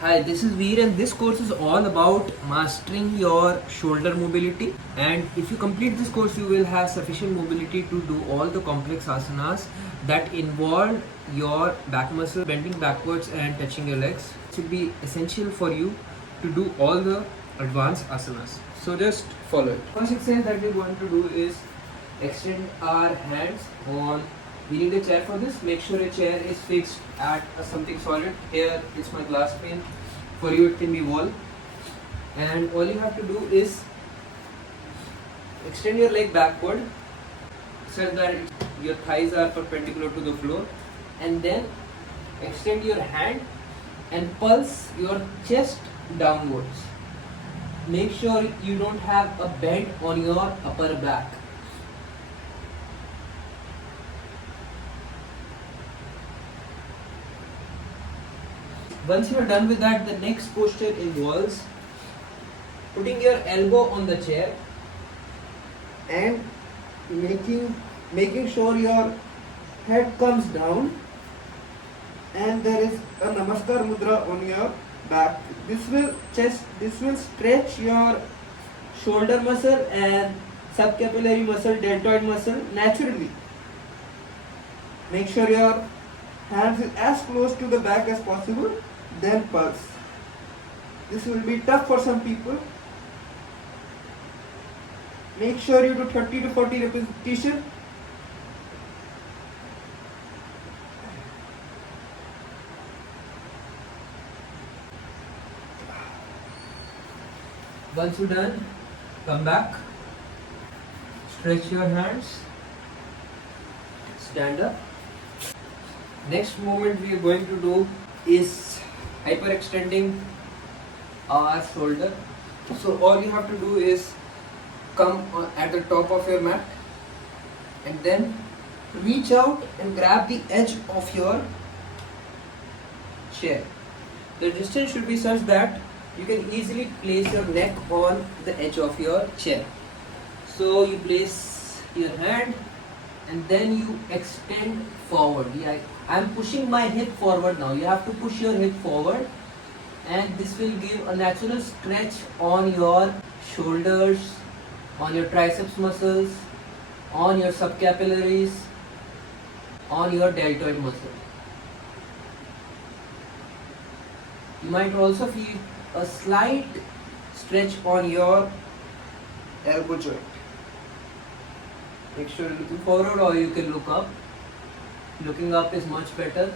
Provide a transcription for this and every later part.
Hi, this is Veer, and this course is all about mastering your shoulder mobility. And if you complete this course, you will have sufficient mobility to do all the complex asanas that involve your back muscle bending backwards and touching your legs. It will be essential for you to do all the advanced asanas. So just follow it. First exercise that we're going to do is extend our hands on. We need a chair for this. Make sure a chair is fixed at something solid. Here it's my glass pane. For you it can be wall. And all you have to do is extend your leg backward such that your thighs are perpendicular to the floor, and then extend your hand and pulse your chest downwards. Make sure you don't have a bend on your upper back. Once you are done with that, the next posture involves putting your elbow on the chair and making sure your head comes down, and there is a namaskar mudra on your back. This will stretch your shoulder muscle and subcapillary muscle, deltoid muscle naturally. Make sure your hands is as close to the back as possible, then pulse. This will be tough for some people. Make sure you do 30 to 40 repetitions. Once you're done, come back, stretch your hands, stand up. Next movement we are going to do is hyperextending our shoulder. So all you have to do is come at the top of your mat and then reach out and grab the edge of your chair. The distance should be such that you can easily place your neck on the edge of your chair. So you place your hand and then you extend forward. I am pushing my hip forward now. You have to push your hip forward, and this will give a natural stretch on your shoulders, on your triceps muscles, on your subcapillaries, on your deltoid muscle. You might also feel a slight stretch on your elbow joint. Make sure you're looking forward, or you can look up. Looking up is much better.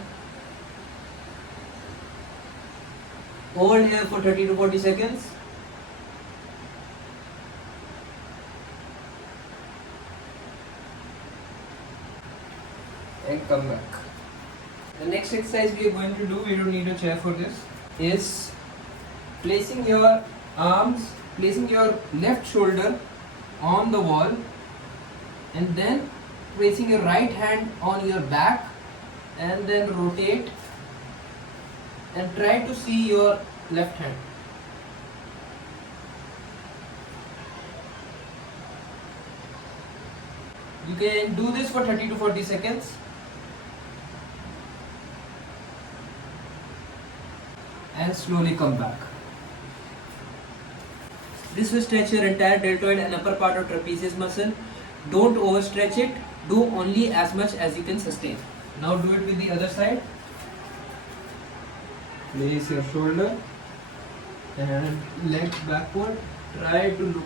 Hold here for 30 to 40 seconds. And come back. The next exercise we are going to do, we don't need a chair for this, is placing your arms, placing your left shoulder on the wall, and then placing your right hand on your back, and then rotate and try to see your left hand. You can do this for 30 to 40 seconds. And slowly come back. This will stretch your entire deltoid and upper part of trapezius muscle. Don't overstretch it. Do only as much as you can sustain. Now do it with the other side. Place your shoulder and leg backward. Try to look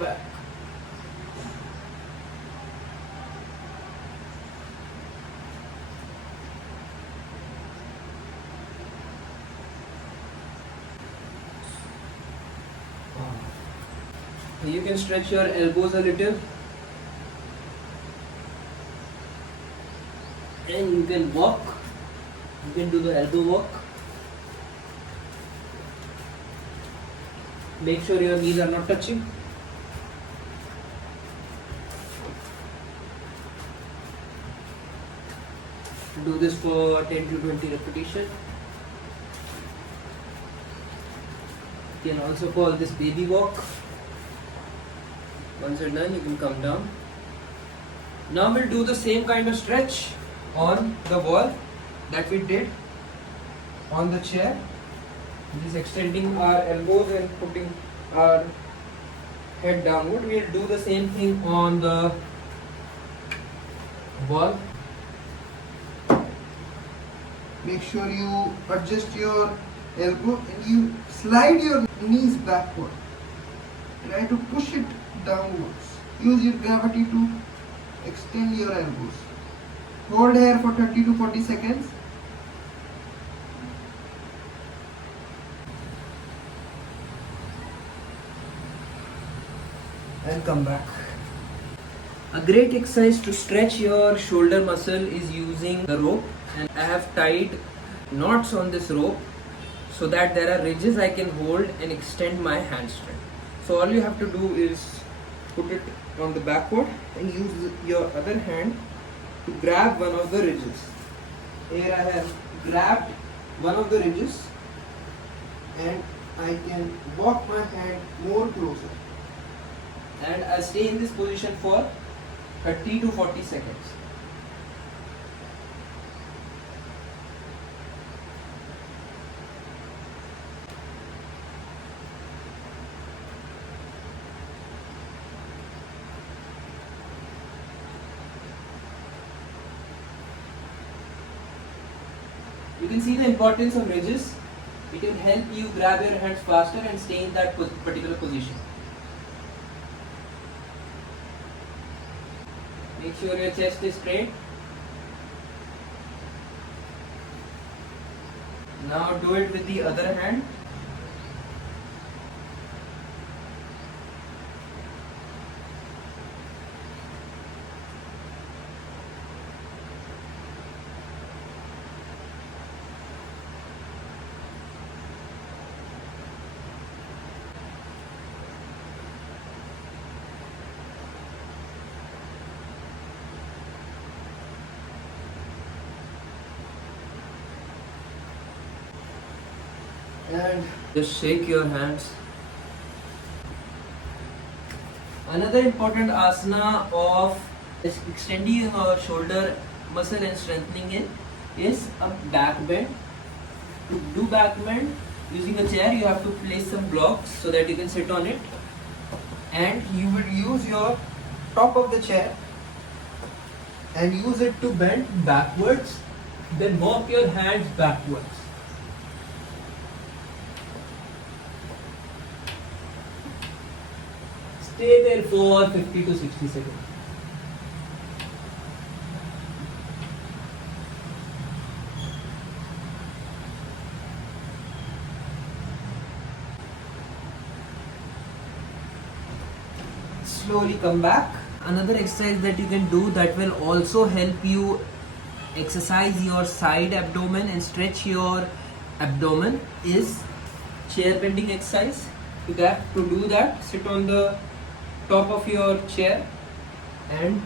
back. You can stretch your elbows a little, and you can walk. You can do the elbow walk. Make sure your knees are not touching. Do this for 10 to 20 repetitions. You can also call this baby walk. Once you're done, you can come down. Now we'll do the same kind of stretch on the wall that we did on the chair. Just extending our elbows and putting our head downward. We'll do the same thing on the wall. Make sure you adjust your elbow and you slide your knees backward. Try to push it downwards. Use your gravity to extend your elbows. Hold here for 30 to 40 seconds. And come back. A great exercise to stretch your shoulder muscle is using the rope, and I have tied knots on this rope so that there are ridges I can hold and extend my hamstring. So all you have to do is put it on the backward and use your other hand to grab one of the ridges. Here I have grabbed one of the ridges and I can walk my hand more closer. And I'll stay in this position for 30 to 40 seconds. You can see the importance of ridges. It will help you grab your hands faster and stay in that particular position. Make sure your chest is straight. Now do it with the other hand. And just shake your hands. Another important asana of extending your shoulder muscle and strengthening it is a back bend. To do back bend using a chair, you have to place some blocks so that you can sit on it, and you will use your top of the chair and use it to bend backwards, then walk your hands backwards. Stay there for 50 to 60 seconds. Slowly come back. Another exercise that you can do that will also help you exercise your side abdomen and stretch your abdomen is chair bending exercise. To do that, sit on the top of your chair and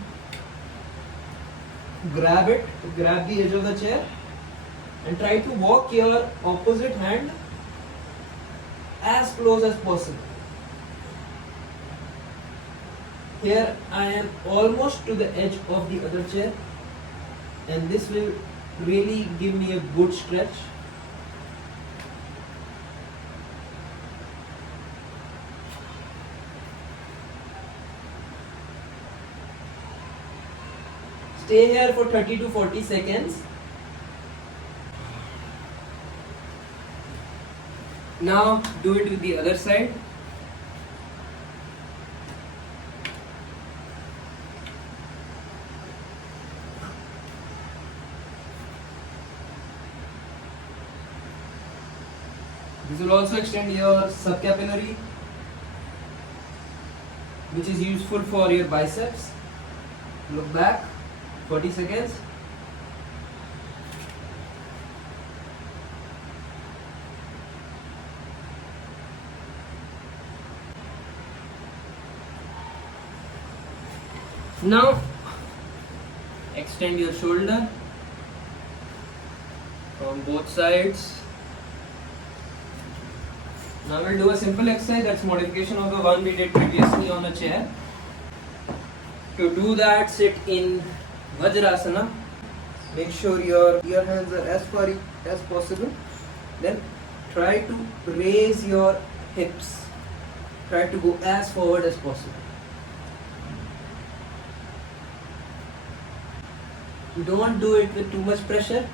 grab the edge of the chair and try to walk your opposite hand as close as possible. Here I am almost to the edge of the other chair, and this will really give me a good stretch. Stay here for 30 to 40 seconds. Now do it with the other side. This will also extend your subcapillary, which is useful for your biceps. Look back. 40 seconds. Now extend your shoulder from both sides. Now we'll do a simple exercise that's modification of the one we did previously on the chair. To do that, sit in Vajrasana. Make sure your hands are as far as possible. Then try to raise your hips. Try to go as forward as possible. Don't do it with too much pressure,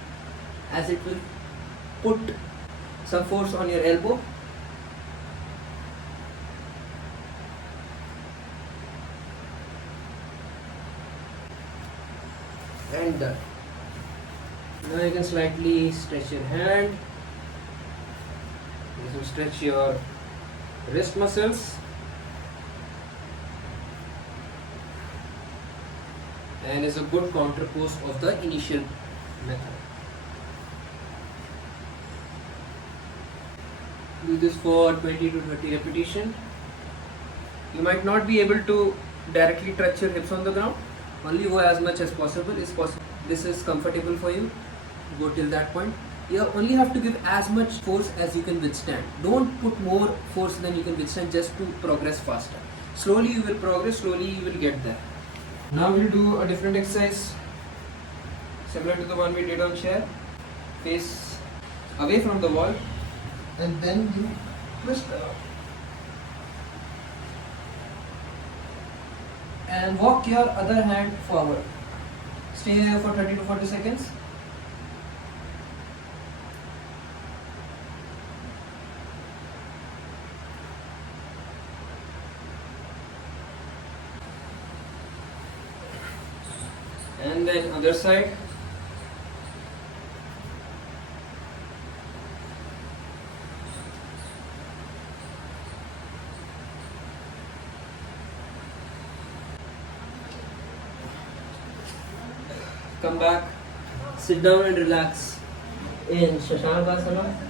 as it will put some force on your elbow. And done. Now you can slightly stretch your hand. You can stretch your wrist muscles. And is a good counterpose of the initial method. Do this for 20 to 30 repetitions. You might not be able to directly touch your hips on the ground. Only go as much as possible. This is comfortable for you. Go till that point. You only have to give as much force as you can withstand. Don't put more force than you can withstand just to progress faster. Slowly you will progress, slowly you will get there. Now we'll do a different exercise similar to the one we did on chair. Face away from the wall. And then you twist around. And walk your other hand forward. Stay here for 30 to 40 seconds. And then other side. Come back, sit down and relax in Shashankasana.